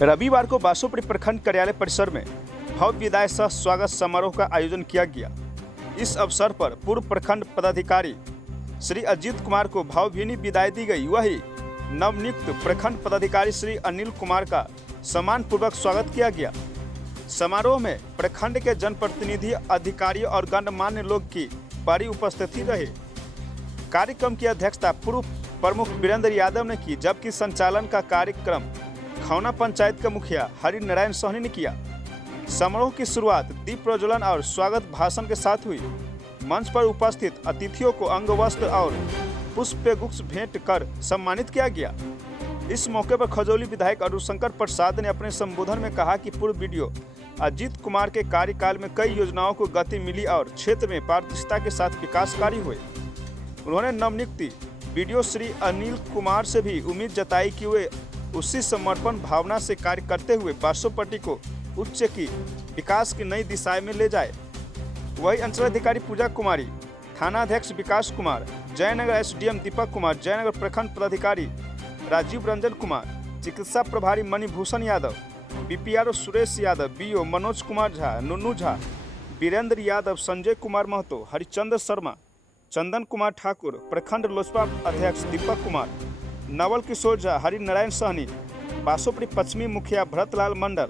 रविवार को बासोपड़ी प्रखंड कार्यालय परिसर में भव्य विदाई सह स्वागत समारोह का आयोजन किया गया। इस अवसर पर पूर्व प्रखंड पदाधिकारी श्री अजीत कुमार को भावभीनी विदाई दी गई। वही नवनियुक्त प्रखंड पदाधिकारी श्री अनिल कुमार का सम्मानपूर्वक स्वागत किया गया। समारोह में प्रखंड के जनप्रतिनिधि, अधिकारी और गणमान्य लोग की बड़ी उपस्थिति रही। कार्यक्रम की अध्यक्षता पूर्व प्रमुख वीरेंद्र यादव ने की, जबकि संचालन का कार्यक्रम खौना पंचायत के मुखिया हरि नारायण सोहनी ने किया। समारोह की शुरुआत दीप प्रज्वलन और स्वागत भाषण के साथ हुई। मंच पर उपस्थित अतिथियों को अंग वस्त्र और पुष्प गुच्छ भेंट कर सम्मानित किया गया। इस मौके पर खजौली विधायक अरुणशंकर प्रसाद ने अपने संबोधन में कहा कि पूर्व बीडीओ अजीत कुमार के कार्यकाल में कई योजनाओं को गति मिली और क्षेत्र में पारदर्शिता के साथ विकास कार्य हुए। उन्होंने नवनियुक्त बीडीओ श्री अनिल कुमार से भी उम्मीद जताई कि वे उसी समर्पण भावना से कार्य करते हुए बासोपट्टी को उच्च की विकास की नई दिशाएं में ले जाए। वही अंचलाधिकारी पूजा कुमारी, थानाध्यक्ष विकास कुमार, जयनगर एसडीएम दीपक कुमार, जयनगर प्रखंड पदाधिकारी राजीव रंजन कुमार, चिकित्सा प्रभारी मणिभूषण यादव, बीपीआरओ सुरेश यादव, बीओ मनोज कुमार झा, नुन्नू झा, वीरेंद्र यादव, संजय कुमार महतो, हरिचंद्र शर्मा, चंदन कुमार ठाकुर, प्रखंड लोजपा अध्यक्ष दीपक कुमार, नवल किशोर झा, हरि नारायण सोहनी, बासोपड़ी पश्चिमी मुखिया भरतलाल मंडल,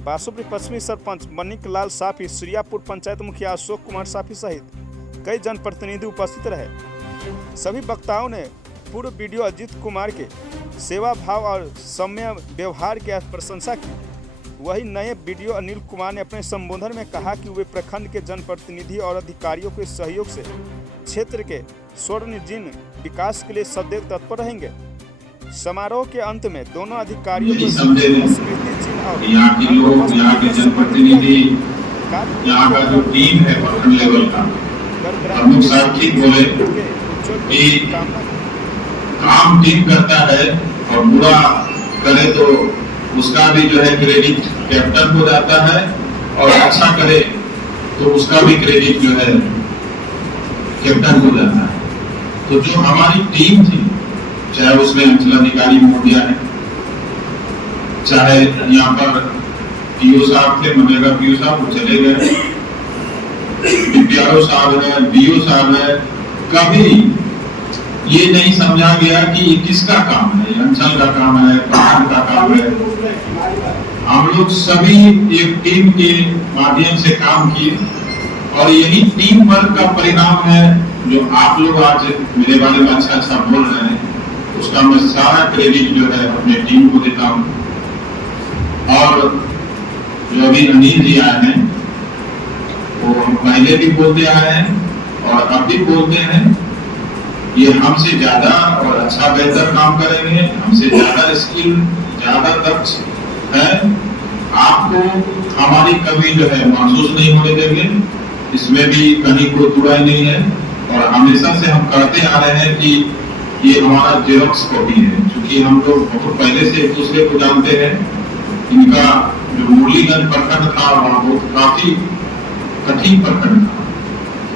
बासोपड़ी पश्चिमी सरपंच मनिक लाल साफी, श्रियापुर पंचायत मुखिया अशोक कुमार साफी सहित कई जनप्रतिनिधि उपस्थित रहे। सभी वक्ताओं ने पूर्व बीडीओ अजीत कुमार के सेवा भाव और सौम्य व्यवहार की प्रशंसा की। वही नए बीडीओ अनिल कुमार ने अपने संबोधन में कहा कि वे प्रखंड के जनप्रतिनिधि और अधिकारियों के सहयोग से क्षेत्र के स्वर्णिम विकास के लिए सदैव तत्पर रहेंगे। समारोह के अंत में दोनों अधिकारियों को स्मृति चिन्ह और यहाँ के जनप्रतिनिधि, यहाँ का जो टीम है प्रखंड लेवल का प्रमुख साहब ठीक बोले कि काम टीम करता है और बुरा करे तो उसका भी जो है क्रेडिट कैप्टन को जाता है और अच्छा करे तो उसका भी क्रेडिट जो है कैप्टन को जाता है। तो जो हमारी टीम थी, चाहे उसमें अंचलाधिकारी महोदया है, चाहे यहाँ पर पीओ साहब थे, मनरेगा पीओ साहब वो चले गए, बीपीआरओ साहब है, बीओ साहब है, कभी ये नहीं समझा गया कि ये किसका काम है, अंचल का काम है, प्रखंड का काम है। हम लोग सभी एक टीम के माध्यम से काम किए और यही टीम वर्क का परिणाम है जो आप लोग आज मेरे बारे में अच्छा अच्छा बोल रहे हैं। उसका मैं सारा क्रेडिट जो है अपने टीम को देता हूँ। और जो अभी अनिल जी आए हैं वो हम पहले भी बोलते आए हैं और अब भी बोलते हैं, ये हमसे ज्यादा और अच्छा बेहतर काम करेंगे, हमसे ज्यादा स्किल, ज्यादा दक्ष है। आपको हमारी कमी जो है महसूस नहीं होने देंगे, इसमें भी कहीं कोई बुराई नहीं है। और हमेशा से हम करते आ रहे हैं कि ये हमारा जेरोक्स कॉपी है, क्योंकि हम लोग बहुत पहले से एक दूसरे को जानते हैं। इनका जो मुरलीगंज प्रखंड था वहाँ बहुत काफी कठिन प्रखंड था,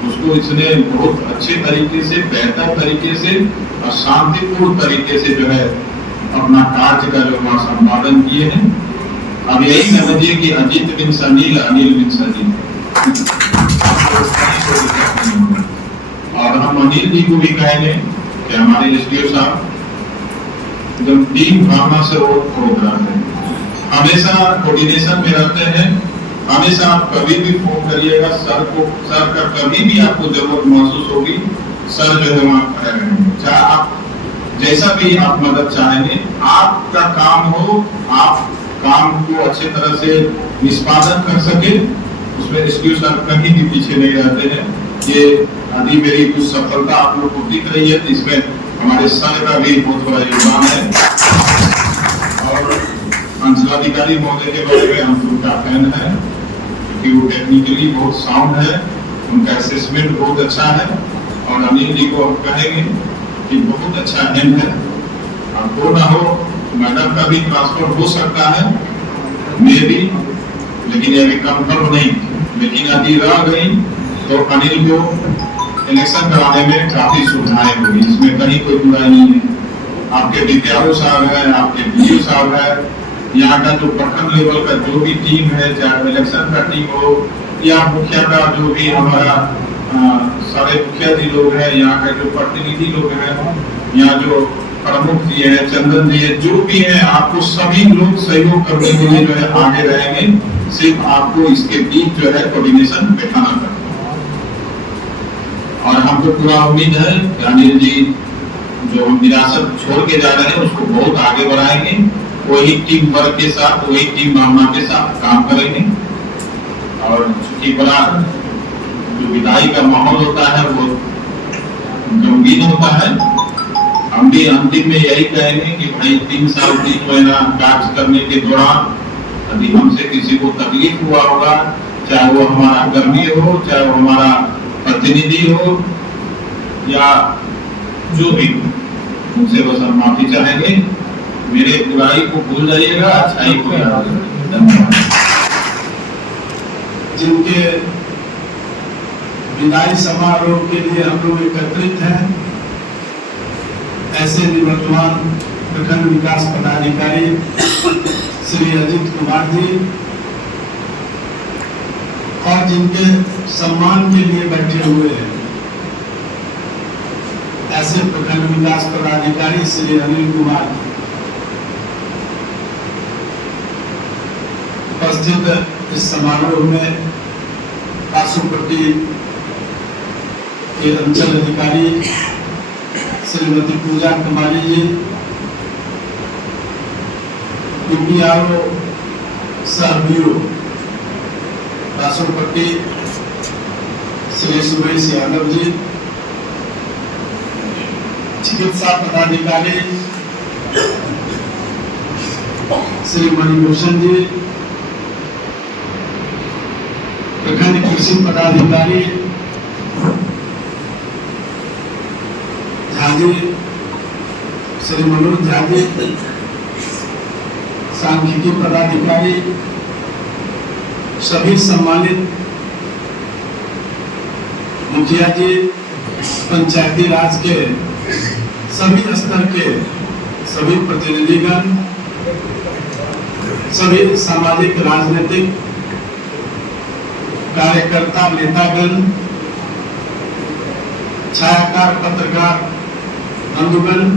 उसको इसने बहुत अच्छे तरीके से, बेहतर तरीके से और शांतिपूर्ण तरीके से जो है अपना कार्य का जो संपादन किए हैं। अब यही समझिए कि अजीत बिन अनिल, अनिल बिन अजीत। और हम अनिल जी को भी कहेंगे कि हमारे एसडीओ साहब एकदम टीम भावना से वो प्रोग्राम है, हमेशा कोऑर्डिनेशन में रहते हैं। हमेशा आप कभी भी फोन करिएगा सर को, सर का कभी भी आपको जरूरत महसूस होगी, सर जो है वहाँ खड़े रहेंगे। चाहे आप जैसा भी आप मदद चाहेंगे, आपका काम हो, आप काम को अच्छे तरह से निष्पादन कर सके, उसमें एसडीओ सर कहीं भी पीछे नहीं रहते हैं। ये अभी मेरी कुछ सफलता आप लोग को दिख रही है, इसमें हमारे सर का भी बहुत बड़ा योगदान है। और अंचलाधिकारी महोदय के बारे में हम लोग का फैन है, क्योंकि वो टेक्निकली बहुत साउंड है, उनका असेसमेंट बहुत अच्छा है। और अनिल जी को हम कहेंगे कि बहुत अच्छा हैंड है। अब हो ना हो मैडम का भी ट्रांसफर हो सकता है, मे भी, लेकिन ये भी कंफर्म नहीं। लेकिन यदि रह गई तो अनिल को इलेक्शन कराने में काफी सुविधाएं होगी, इसमें कहीं कोई बुराई नहीं है। आपके बीपीआरओ साहब है, आपके बीओ साहब है, यहाँ का जो प्रखंड लेवल का जो भी टीम है, चाहे इलेक्शन का टीम हो या मुखिया का जो भी हमारा सारे मुखिया जी लोग हैं, यहाँ का जो प्रतिनिधि लोग हैं, यहाँ जो प्रमुख जी है, चंदन जी है, जो भी है, आपको सभी लोग सहयोग करने के लिए जो है आगे रहेंगे। सिर्फ आपको इसके बीच जो है कोऑर्डिनेशन बैठाना पड़ेगा। और हमको पूरा उम्मीद है कि अनिल जी जो हम विरासत छोड़ के जा रहे हैं उसको बहुत आगे बढ़ाएंगे, वही टीम वर्क के साथ, वही टीम भावना के साथ काम करेंगे। और चूंकि बड़ा जो विदाई का माहौल होता है वो गमगीन होता है, हम भी अंतिम में यही कहेंगे कि भाई 3 साल 3 महीना कार्य करने के दौरान यदि हमसे किसी को तकलीफ हुआ होगा, चाहे वो हमारा कर्मी हो, चाहे वो हमारा प्रतिनिधि हो या जो भी, उनसे बस हम माफी चाहेंगे। मेरे बुराई को भूल जाइएगा, अच्छाई को याद रखिएगा। जिनके विदाई समारोह के लिए हम लोग एकत्रित हैं, ऐसे निवर्तमान प्रखंड विकास पदाधिकारी श्री अजीत कुमार जी और जिनके सम्मान के लिए बैठे हुए हैं ऐसे प्रखंड विकास पदाधिकारी श्री अनिल कुमार जी, उपस्थित इस समारोह में बासुपट्टी के अंचल अधिकारी श्रीमती पूजा कुमारी जी, पीपीआरओ सह ब्यूरो बासुपट्टी श्री सुरेश यादव जी, चिकित्सा पदाधिकारी श्री मणिभूषण जी, प्रखंड कृषि पदाधिकारी झाजी श्री मनोज झाजी, सांख्यिकी पदाधिकारी, सभी सम्मानित मुखिया जी, पंचायती राज के सभी स्तर के सभी प्रतिनिधिगण, सभी सामाजिक राजनीतिक कार्यकर्ता नेतागण, छायाकार पत्रकार बंधुगण,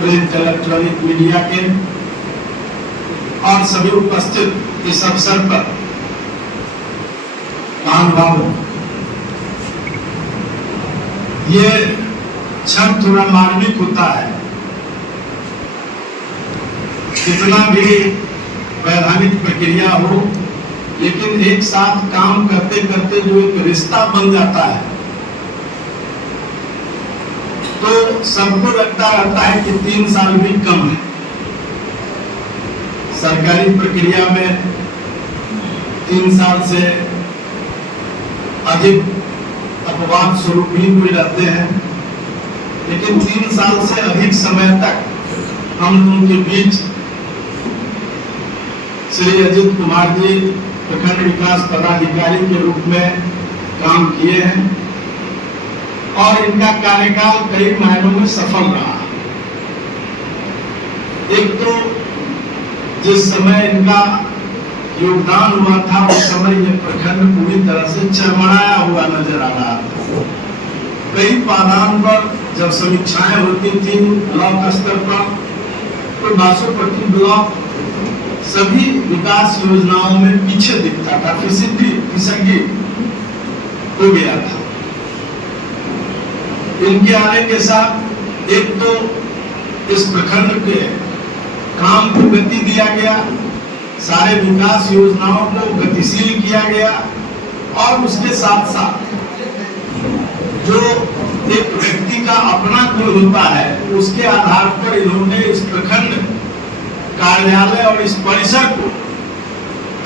प्रिंट इलेक्ट्रॉनिक मीडिया के और सभी उपस्थित इस अवसर पर महानुभावों, ये क्षण थोड़ा मार्मिक होता है। कितना भी वैधानिक प्रक्रिया हो, लेकिन एक साथ काम करते करते जो एक रिश्ता बन जाता है तो सबको लगता रहता है कि 3 साल भी कम है। सरकारी प्रक्रिया में 3 साल से अधिक अपवाद स्वरूप भी कोई रहते हैं, लेकिन 3 साल से अधिक समय तक हम लोगों के बीच श्री अजीत कुमार जी प्रखंड विकास पदाधिकारी के रूप में काम किए हैं और इनका कार्यकाल कई मायनों में सफल रहा। एक तो जिस समय इनका योगदान हुआ था उस समय यह प्रखंड पूरी तरह से चरमराया हुआ नजर आ रहा था। कई पादान पर जब समीक्षाएं होती थी ब्लॉक स्तर पर, तो बासुपट्टी ब्लॉक सभी विकास योजनाओं में पीछे दिखता था, फिसड्डी हो गया था। इनके आने के साथ एक तो इस प्रखंड के काम को गति दिया गया, सारे विकास योजनाओं को गतिशील किया गया और उसके साथ साथ जो एक व्यक्ति का अपना गुण होता है उसके आधार पर इन्होंने इस प्रखंड कार्यालय और इस परिसर को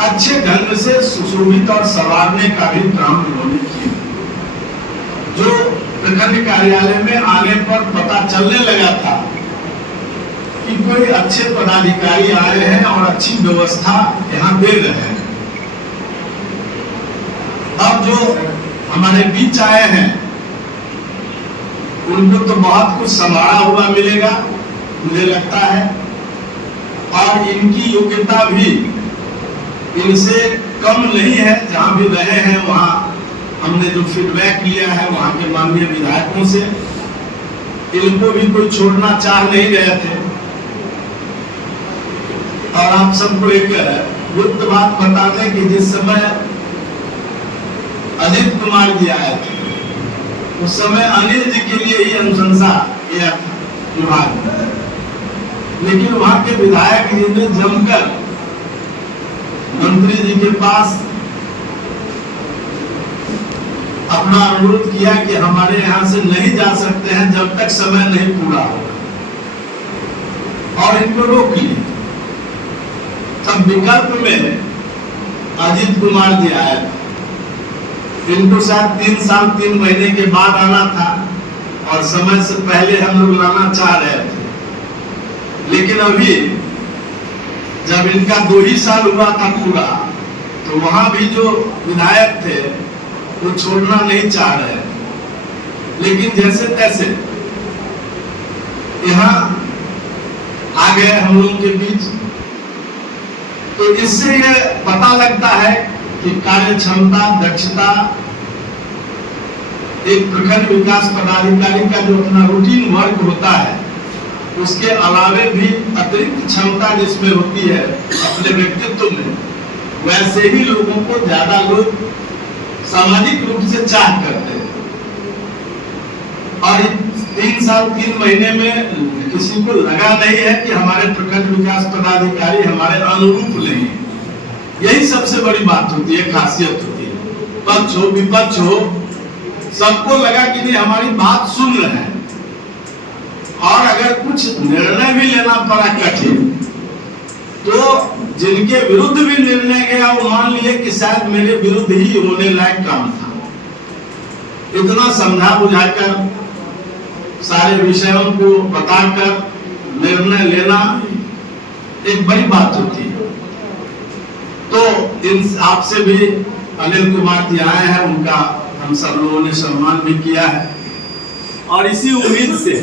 अच्छे ढंग से सुशोभित और संवारने का भी काम इन्होंने किया। जो प्रखंड कार्यालय में आने पर पता चलने लगा था कि कोई अच्छे पदाधिकारी आए हैं और अच्छी व्यवस्था यहाँ दे रहे हैं। अब जो हमारे बीच आए हैं उनको तो बहुत कुछ संभाला हुआ मिलेगा मुझे लगता है, और इनकी योग्यता भी इनसे कम नहीं है। जहां भी रहे हैं वहां हमने जो फीडबैक लिया है वहां के माननीय विधायकों से, इनको भी कोई छोड़ना चाह नहीं रहे थे। और आप सबको एक गुप्त बात बता दें कि जिस समय अजीत कुमार जी आए थे उस समय अनिल जी के लिए ही अनुशंसा किया था विभाग में, लेकिन वहां के विधायक जी ने जमकर मंत्री जी के पास अपना अनुरोध किया कि हमारे यहाँ से नहीं जा सकते हैं जब तक समय नहीं पूरा होगा, और इनको रोक लिए। तब विकल्प में अजीत कुमार जी आए थे। इनको शायद 3 साल 3 महीने के बाद आना था और समय से पहले हम लोग लाना चाह रहे थे, लेकिन अभी जब इनका 2 ही साल हुआ था पूरा, तो वहां भी जो विधायक थे वो छोड़ना नहीं चाह रहे, लेकिन जैसे तैसे यहाँ आ गए हम लोगों के बीच। तो इससे ये पता लगता है कि कार्य क्षमता, दक्षता एक प्रखंड विकास पदाधिकारी का जो अपना रूटीन वर्क होता है उसके अलावे भी अतिरिक्त क्षमता जिसमें होती है अपने व्यक्तित्व में, वैसे ही लोगों को ज्यादा लोग सामाजिक रूप से चाह करते हैं। और 3 साल 3 महीने में किसी को लगा नहीं है कि हमारे प्रखंड विकास पदाधिकारी हमारे अनुरूप नहीं है। यही सबसे बड़ी बात होती है, खासियत होती है। पक्ष हो विपक्ष हो, सबको लगा कि नहीं हमारी बात सुन रहे हैं, और अगर कुछ निर्णय भी लेना पड़ा कठिन, तो जिनके विरुद्ध भी निर्णय गया वो मान लिए कि शायद मेरे विरुद्ध ही होने लायक काम था। इतना समझा बुझाकर सारे विषयों को बताकर निर्णय लेना एक बड़ी बात होती है। तो इन आपसे भी अनिल कुमार जी आए हैं, उनका हम सब लोगों ने सम्मान भी किया है, और इसी उम्मीद से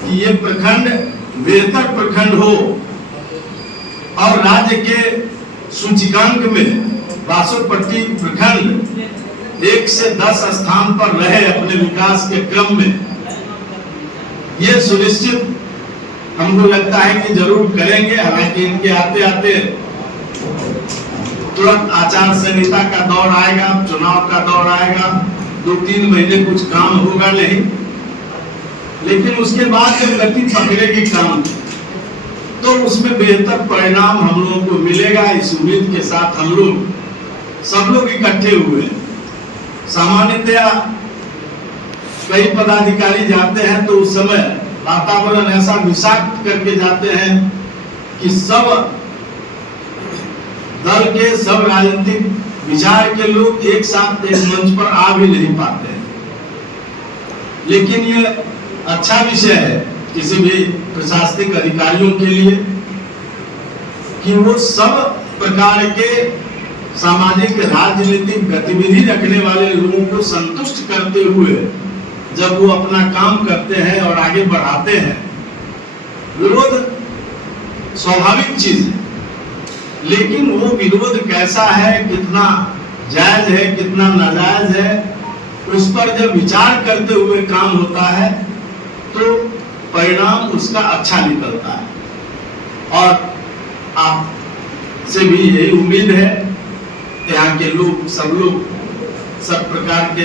कि ये प्रखंड बेहतर प्रखंड हो और राज्य के सूचकांक में बासोपट्टी प्रखंड 1 से 10 स्थान पर रहे अपने विकास के क्रम में, ये सुनिश्चित हमको लगता है कि जरूर करेंगे। हालांकि इनके आते आते तुरंत आचार संहिता का दौर आएगा, चुनाव का दौर आएगा, 2-3 महीने कुछ काम होगा नहीं, लेकिन उसके बाद जब गति पकड़ेगी काम तो उसमें बेहतर परिणाम हम लोगों को मिलेगा। इस उम्मीद के साथ हम लोग सब लोग इकट्ठे हुए। सामान्यतया कई पदाधिकारी जाते हैं तो उस समय वातावरण ऐसा विषाक्त करके जाते हैं कि सब दल के, सब राजनीतिक विचार के लोग एक साथ एक मंच पर आ भी नहीं पाते हैं। लेकिन ये अच्छा विषय है किसी भी प्रशासनिक अधिकारियों के लिए कि वो सब प्रकार के सामाजिक राजनीतिक गतिविधि रखने वाले लोगों को संतुष्ट करते हुए जब वो अपना काम करते हैं और आगे बढ़ाते हैं। विरोध स्वाभाविक चीज है, लेकिन वो विरोध कैसा है, कितना जायज है, कितना नाजायज है, उस पर जब विचार करते हुए काम होता है तो परिणाम उसका अच्छा निकलता है। और आप से भी यही उम्मीद है, यहाँ के लोग सब प्रकार के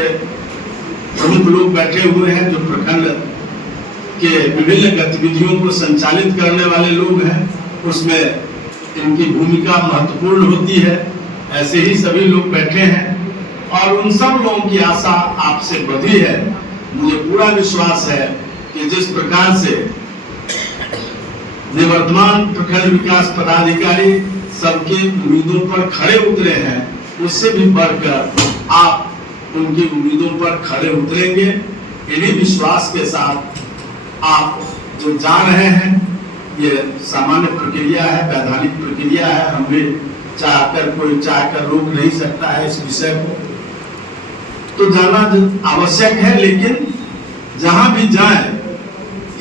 प्रमुख लोग बैठे हुए हैं जो प्रखंड के विभिन्न गतिविधियों को संचालित करने वाले लोग हैं, उसमें इनकी भूमिका महत्वपूर्ण होती है। ऐसे ही सभी लोग बैठे हैं और उन सब लोगों की आशा आपसे बढ़ी है। मुझे पूरा विश्वास है कि जिस प्रकार से निवर्तमान प्रखंड विकास पदाधिकारी सबके उम्मीदों पर खड़े उतरे हैं, उससे भी बढ़कर आप उनकी उम्मीदों पर खड़े उतरेंगे। इन्हीं विश्वास के साथ आप जो जा रहे हैं, ये सामान्य प्रक्रिया है, वैधानिक प्रक्रिया है। हम भी कोई चाहकर रोक नहीं सकता है इस विषय को, तो जाना आवश्यक है। लेकिन जहां भी जाए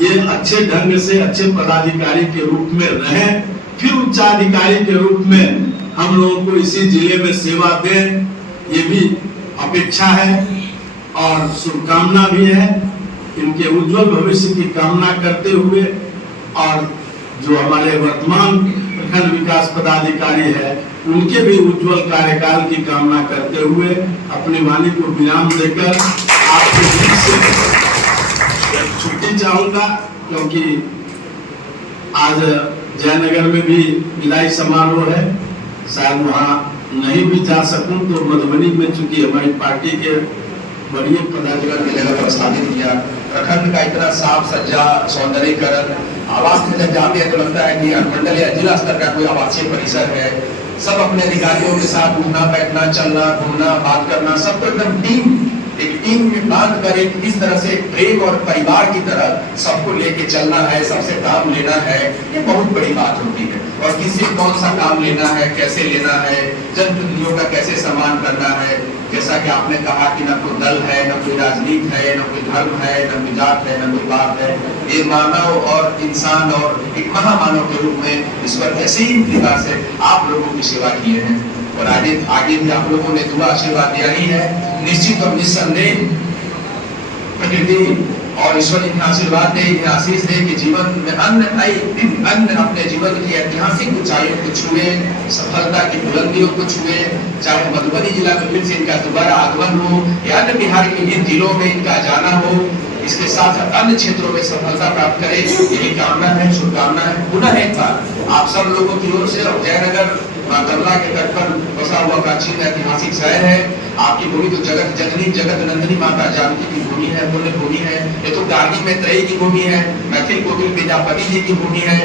ये अच्छे ढंग से अच्छे पदाधिकारी के रूप में रहें, फिर उच्चाधिकारी के रूप में हम लोगों को इसी जिले में सेवा दें, ये भी अपेक्षा है और शुभकामना भी है। इनके उज्जवल भविष्य की कामना करते हुए और जो हमारे वर्तमान प्रखंड विकास पदाधिकारी है उनके भी उज्जवल कार्यकाल की कामना करते हुए अपनी वाणी को विराम देकर आपके बीच से छुट्टी चाहूंगा, क्योंकि आज जयनगर में भी विदाई समारोह है, शायद वहाँ नहीं भी जा सकूं तो मधुबनी में चूंकि हमारी पार्टी के बड़ी पदाधिकारी की जगह पर स्थापित किया। प्रखंड का इतना साफ सज्जा सौंदर्यीकरण, आवास में जब जाते हैं तो लगता है कि मंडल या जिला स्तर का कोई आवासीय परिसर है। सब अपने अधिकारियों के साथ उठना बैठना चलना घूमना बात करना, सबको एकदम एक टीम में बांध कर एक इस तरह से प्रेम और परिवार की तरह सबको लेके चलना है, सबसे काम लेना है, ये बहुत बड़ी बात होती है। और किसी कौन सा काम लेना है, कैसे लेना है, जनप्रतिनिधियों का कैसे सम्मान करना है। जैसा कि आपने कहा कि न कोई दल है, न कोई राजनीति है, न कोई धर्म है, न कोई जात है, न कोई बात है। ये मानव और इंसान और एक महामानव के रूप में ईश्वर ऐसे ही प्रकार से आप लोगों की सेवा किए हैं और आगे भी आप लोगों ने दुआ आशीर्वाद दिया ही है। निश्चित और निस्संदेह प्रकृति और ईश्वर इन्हें आशीर्वाद दे, इन्हें आशीष दे कि जीवन में अन्य अपने जीवन की ऐतिहासिक ऊंचाइयों को छुए, सफलता की बुलंदियों को छुए, चाहे मधुबनी जिला में फिर से इनका दोबारा आगमन हो या अन्य बिहार के इन जिलों में इनका जाना हो, इसके साथ साथ अन्य क्षेत्रों में सफलता प्राप्त करे, यही कामना है, शुभकामना है। पुनः एक बार आप सब लोगों की ओर से और जयनगर गंगा के तट पर बसा हुआ प्राचीन ऐतिहासिक शहर है। आपकी भूमि तो जगत जननी जगत नंदिनी माता जानकी की भूमि है, पुण्य भूमि है। ये तो गार्गी में त्रयी की भूमि है, मैथिल कोकिल प्रजापति जी की भूमि है,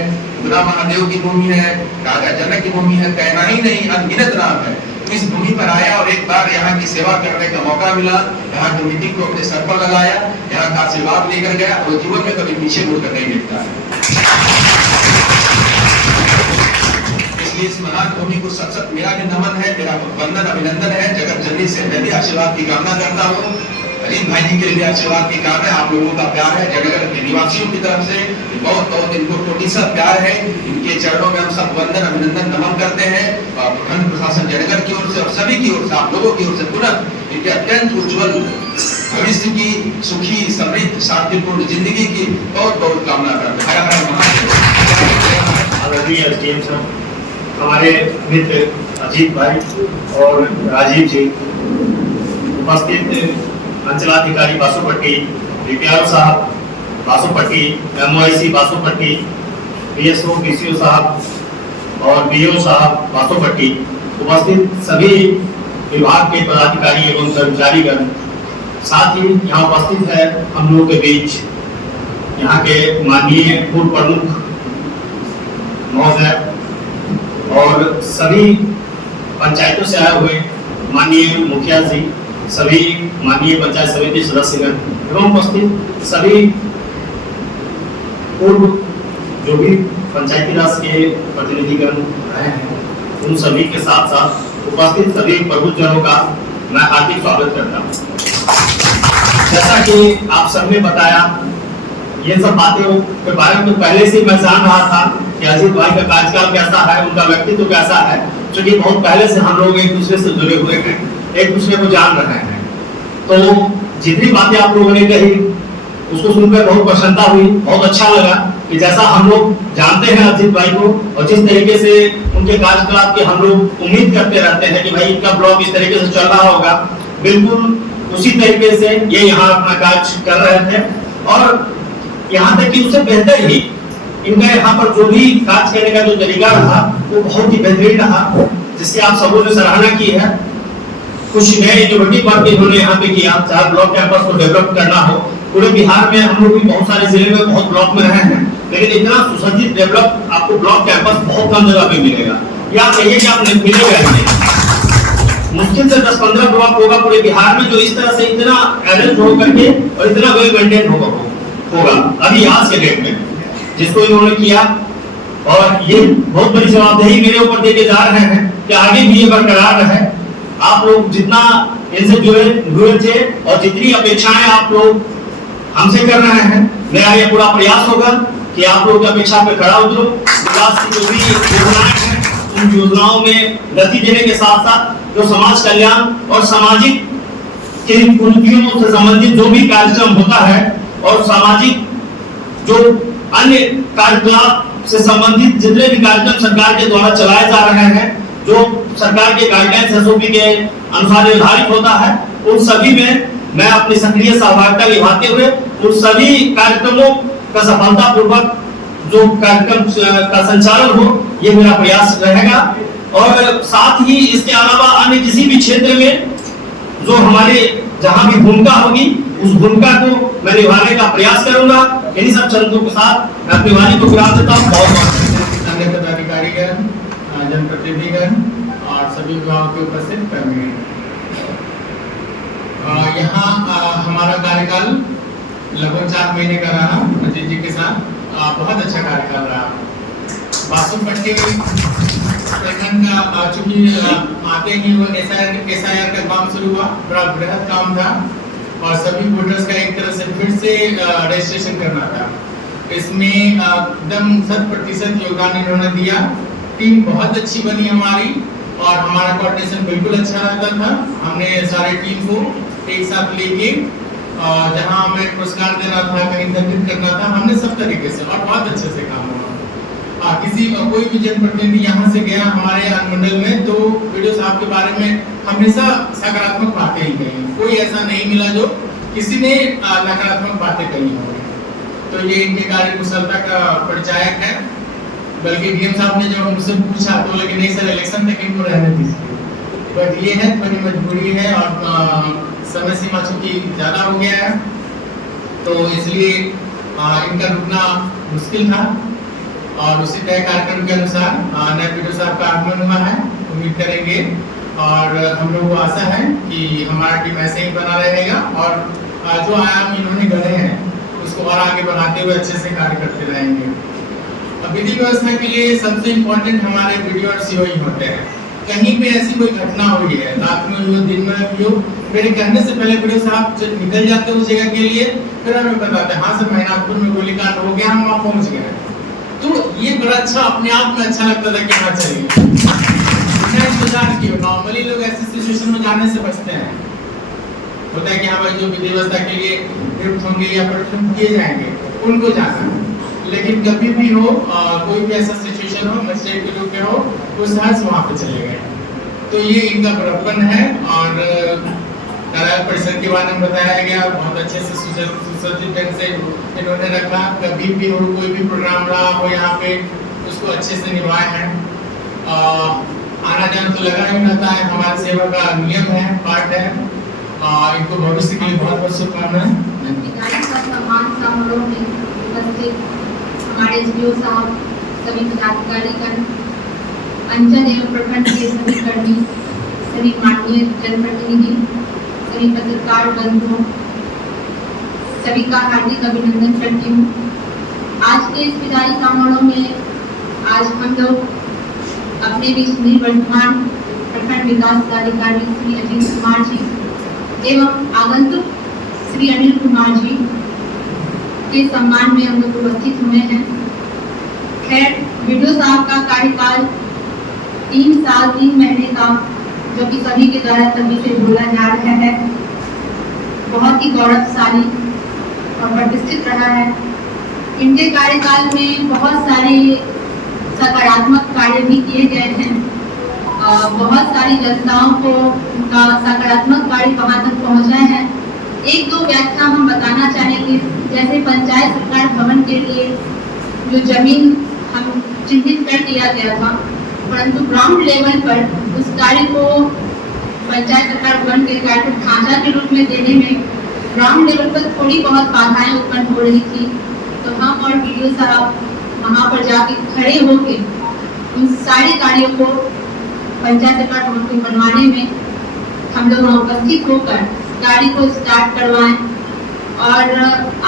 गुना महादेव की भूमि है, राजा जनक की भूमि है, कहना ही नहीं अनगिनत नाम है। इस भूमि पर आया और एक बार यहाँ की सेवा करने का मौका मिला, यहाँ की मीटिंग को अपने सर पर लगाया, यहाँ का आशीर्वाद लेकर गया और जीवन में कभी पीछे मुड़कर नहीं देखता है। इसलिए इस महान भूमि को सत मेरा भी नमन है, मेरा वंदन अभिनंदन है। जगत जननी से मैं भी आशीर्वाद की कामना करता हूँ। अजीत भाई जी के लिए भी आशीर्वाद की कामना है। आप लोगों का प्यार है जयनगर के निवासियों की तरफ से बहुत बहुत इनको कोटि सा प्यार है। इनके चरणों में हम सब वंदन अभिनंदन नमन करते हैं और प्रखंड प्रशासन जयनगर की ओर से और सभी की ओर से आप लोगों की ओर से पुनः इनके अत्यंत उज्जवल भविष्य की, सुखी समृद्ध शांतिपूर्ण जिंदगी की बहुत बहुत कामना करते हैं। हमारे मित्र अजीत भाई और राजीव जी, उपस्थित अंचलाधिकारी बासोपट्टी, डीपीआरओ साहब Basopatti, MOIC Basopatti, BSO BCO साहब और बीओ साहब बासोपट्टी, उपस्थित सभी विभाग के पदाधिकारी एवं कर्मचारीगण, साथ ही यहाँ उपस्थित है हम लोगों के बीच यहाँ के माननीय पूर्व प्रमुख महोदय और सभी पंचायतों से आए हुए माननीय मुखिया जी, सभी माननीय पंचायत समिति सदस्यगण एवं उपस्थित सभी पूर्व जो भी पंचायती राज के प्रतिनिधिगण रहे हैं, उन सभी के साथ साथ उपस्थित सभी प्रबुद्धजनों का मैं हार्दिक स्वागत करता हूँ। जैसा कि आप सबने बताया, ये सब बातें के बारे में तो पहले से मैं जान रहा था कि अजीत भाई का कार्यकाल कैसा है, उनका व्यक्तित्व कैसा है, क्योंकि बहुत पहले से हम लोग एक दूसरे से जुड़े हुए हैं, एक दूसरे को जान रहे हैं। तो जितनी बातें आप लोगों ने कही उसको सुनकर बहुत प्रसन्नता हुई, बहुत अच्छा लगा कि जैसा हम लोग जानते हैं अजीत भाई को और जिस तरीके से उनके कार्यकलाप की हम लोग उम्मीद करते रहते हैं कि भाई इनका ब्लॉक इस तरीके से चल रहा होगा, बिल्कुल उसी तरीके से ये यहाँ अपना कार्य कर रहे थे और यहाँ तक कि उससे बेहतर ही इनका यहाँ पर जो भी कार्य करने का जो तरीका रहा वो बहुत ही बेहतरीन रहा, जिसकी आप सबों ने सराहना की है। कुछ नए इनोवेटिव वर्क इन्होंने यहाँ पे किया, चाहे ब्लॉक कैंपस को डेवलप करना हो। पूरे बिहार में हम लोग भी बहुत सारे जिले में बहुत ब्लॉक में रहे हैं, लेकिन इतना सुसज्जित डेवलप आपको ब्लॉक कैंपस बहुत कम जगह पे मिलेगा। या आप कहिए कि आप मिलेगा नहीं, मुश्किल से 10-15 ब्लॉक होगा पूरे बिहार में जो इस तरह से इतना अरेंज हो करके और इतना वेल मेंटेन होगा अभी आज के डेट में, जिसको इन्होंने किया। और ये बहुत बड़ी जवाबदेही मेरे ऊपर देके जा रहे हैं कि आगे भी ये बरकरार रहे। आप लोग जितना इनसे जुड़े हुए थे और जितनी अपेक्षाएं आप लोग हमसे कर रहे हैं। मेरा ये पूरा प्रयास होगा कि आप लोगों की अपेक्षा पे खड़ा उतरो, विकास की जो भी योजनाएं हैं उन योजनाओं में गति देने के साथ साथ जो समाज कल्याण और सामाजिक के कुरीतियों से संबंधित जो भी कार्यक्रम होता है और सामाजिक जो अन्य कार्यकलाप से संबंधित जितने भी कार्यक्रम सरकार के द्वारा चलाए जा रहे हैं, जो सरकार के गाइडलाइंस एसओपी के अनुसार निर्धारित होता है, उन सभी में मैं अपनी सक्रिय सहभागिता निभाते हुए उन सभी कार्यक्रमों का सफलतापूर्वक जो कार्यक्रम का संचालन हो, ये मेरा प्रयास रहेगा। और साथ ही इसके अलावा अन्य किसी भी क्षेत्र में जो हमारे जहां भी भूमिका होगी उस भूमिका को मैं निभाने का प्रयास करूंगा। इन्हीं सब शर्तों के साथ मैं अपनी वाणी को विराम देता हूँ। अन्य पदाधिकारीगण, जनप्रतिनिधिगण और सभी विभागों के उपस्थित कर्मी, यहाँ हमारा कार्यकाल लगभग 4 महीने का रहा अजीत जी के साथ। बहुत अच्छा कार्यकाल रहा। बासुपट्टी प्रखंड का चूंकि आते ही वो एसआईआर का काम शुरू हुआ, बड़ा बृहद काम था और सभी वोटर्स का एक तरह से फिर से रजिस्ट्रेशन करना था। इसमें एकदम 100% योगदान इन्होंने दिया। टीम बहुत अच्छी बनी हमारी और हमारा कोऑर्डिनेशन बिल्कुल अच्छा रहता था। हमने सारे टीम को एक साथ लेके जहां हमें पुरस्कार देना था, कहीं दंडित करना था, हमने सब तरीके से और बहुत अच्छे से काम हुआ। किसी कोई भी जनप्रतिनिधि यहाँ से गया हमारे अनुमंडल में तो वीडियो साहब के बारे में हमेशा सकारात्मक बातें ही कही। कोई ऐसा नहीं मिला जो किसी ने नकारात्मक बातें कही हो। तो ये इनके कार्य कुशलता का परिचायक है। बल्कि डीएम साहब ने जब हमसे पूछा तो लेकिन नहीं सर, इलेक्शन तक इनको रहने दीजिए, बट ये है थोड़ी मजबूरी है और समय सीमा चूंकि ज्यादा हो गया है तो इसलिए इनका रुकना मुश्किल था। और उसी तय कार्यक्रम के अनुसार नए वीडियो साहब का आगमन हुआ है। उम्मीद करेंगे और हम लोगों को आशा है कि हमारा टीम ऐसे ही बना रहेगा और जो आयाम इन्होंने गढ़े हैं उसको और आगे बढ़ाते हुए अच्छे से कार्य करते रहेंगे। विधि व्यवस्था के लिए सबसे इम्पोर्टेंट हमारे वीडियो और सीओ ही होते हैं। कहीं पे ऐसी कोई घटना हुई है, रात में हुई हो, दिन में हुई हो, मेरे कहने से पहले वीडियो साहब जब निकल जाते उस जगह के लिए फिर हमें बताते हैं हाँ सर महिनाथपुर में गोलीकांड हो गया, हम वहाँ पहुँच गए। तो ये बड़ा अच्छा अपने आप में अच्छा लगता था कि हाँ चलिए इंतजार किए। नॉर्मली लोग ऐसी सिचुएशन में जाने से बचते हैं, होता है कि हाँ भाई जो विधि व्यवस्था के लिए नियुक्त होंगे या प्रश्न किए जाएंगे उनको जाना है। लेकिन कभी भी हो कोई भी ऐसा सिचुएशन हो, मजिस्ट्रेट के रूप में हो, वो सहज वहाँ पे चले गए। तो ये इनका बड़प्पन है। और कार्यालय परिसर के बारे में बताया गया, बहुत अच्छे से सुसज्जित ढंग से इन्होंने रखा। कभी भी हो कोई भी प्रोग्राम रहा हो यहाँ पे उसको अच्छे से निभाए हैं। आना जाना तो लगा ही रहता है, हमारी सेवा का नियम है, पार्ट है। इनको भविष्य के लिए बहुत बहुत शुभकामनाएं। हमारे एसडीओ साहब, सभी पदाधिकारीगण, अंचल एवं प्रखंड के सभी कर्मी, सभी माननीय जनप्रतिनिधि, सभी पत्रकार बंधुओं, सभी का हार्दिक अभिनंदन करती हूँ। आज के इस विदाई समारोह में आज हम लोग अपने बीच निवर्तमान प्रखंड विकास पदाधिकारी श्री अजीत कुमार जी एवं आगंतुक श्री अनिल कुमार जी के सम्मान में हम लोग उपस्थित हुए हैं। खैर, वीडियो साहब का कार्यकाल 3 साल 3 महीने का, जो कि सभी के द्वारा सभी से बोला जा रहा है, बहुत ही गौरवशाली और प्रतिष्ठित रहा है। इनके कार्यकाल में बहुत सारे सकारात्मक कार्य भी किए गए हैं। बहुत सारी जनताओं को उनका सकारात्मक कार्य कहाँ तक पहुँचा है। 1-2 व्याख्या हम बताना चाहेंगे। जैसे पंचायत सरकार भवन के लिए जो जमीन हम चिन्हित कर दिया गया था, परंतु ग्राउंड लेवल पर उस कार्य को पंचायत सरकार भवन के कार्य को ढांचा के रूप में देने में ग्राउंड लेवल पर थोड़ी बहुत बाधाएं उत्पन्न हो रही थी। तो हम और वीडियो साहब वहाँ पर जाके खड़े होके उन सारे कार्यों को पंचायत सरकार भवन को बनवाने में हम लोग वहाँ उपस्थित होकर गाड़ी को स्टार्ट करवाएं। और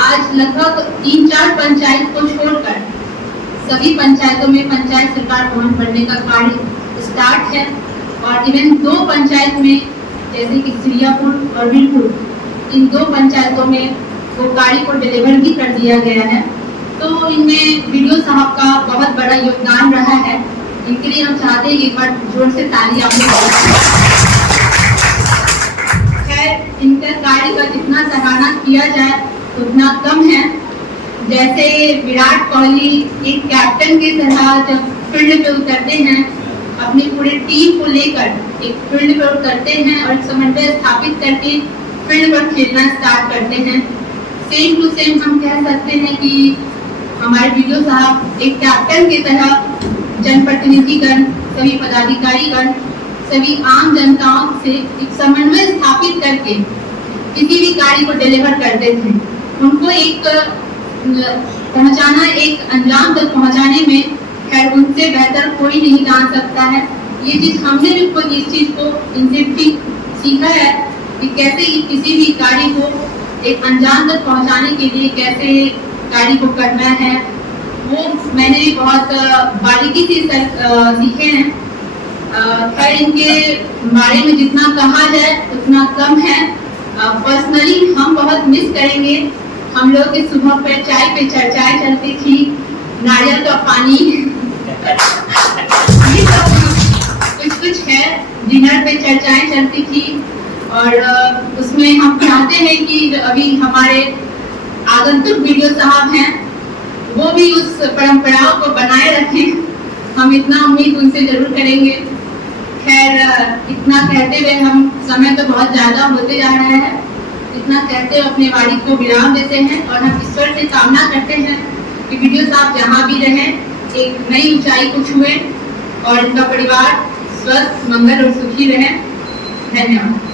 आज लगभग 3-4 पंचायत को छोड़कर सभी पंचायतों में पंचायत सरकार भवन बनने का कार्य स्टार्ट है। और इवन 2 पंचायत में, जैसे कि श्रीयापुर और वीरपुर, इन 2 पंचायतों में वो गाड़ी को डिलीवर भी कर दिया गया है। तो इनमें वीडियो साहब का बहुत बड़ा योगदान रहा है। इनके लिए हम चाहते हैं एक बार जोर से ताली आप लोग। खैर इनका गाड़ी का जितना सराहना किया जाए उतना कम है। जैसे विराट कोहली एक कैप्टन की तरह जब फील्ड पे उतरते हैं, अपनी पूरी टीम को लेकर एक फील्ड पर उतरते हैं और एक समन्वय स्थापित करके फील्ड पर खेलना स्टार्ट करते हैं, सेम टू सेम हम कह सकते हैं कि हमारे वीडियो साहब एक कैप्टन की तरह जनप्रतिनिधिगण, सभी पदाधिकारीगण, सभी आम जनताओं से एक समन्वय स्थापित करके किसी भी गाड़ी को डिलीवर करते थे। उनको एक पहुंचाना, एक अंजाम तक पहुंचाने में खैर उनसे बेहतर कोई नहीं जान सकता है। ये चीज हमने भी खुद इस चीज को इनसे सीखा है कि कैसे किसी भी गाड़ी को एक अंजाम तक पहुंचाने के लिए कैसे गाड़ी को करना है, वो मैंने भी बहुत बारीकी से सीखे हैं। खैर इनके बारे में जितना कहा जाए उतना कम है। पर्सनली हम बहुत मिस करेंगे। हम लोग की सुबह पर चाय पे चर्चाएं चलती थी, नारियल का पानी ये सब कुछ है। डिनर पे चर्चाएं चलती थी और उसमें हम चाहते हैं कि अभी हमारे आगंतुक वीडियो साहब हैं वो भी उस परंपराओं को बनाए रखें। हम इतना उम्मीद उनसे जरूर करेंगे। खैर इतना कहते हुए हम समय तो बहुत ज्यादा होते जा रहा है, इतना कहते हुए अपने वाणी को विराम देते हैं और हम ईश्वर से कामना करते हैं कि वीडियो साहब जहाँ भी रहें एक नई ऊंचाई को छुए और इनका परिवार स्वस्थ, मंगल और सुखी रहे। धन्यवाद।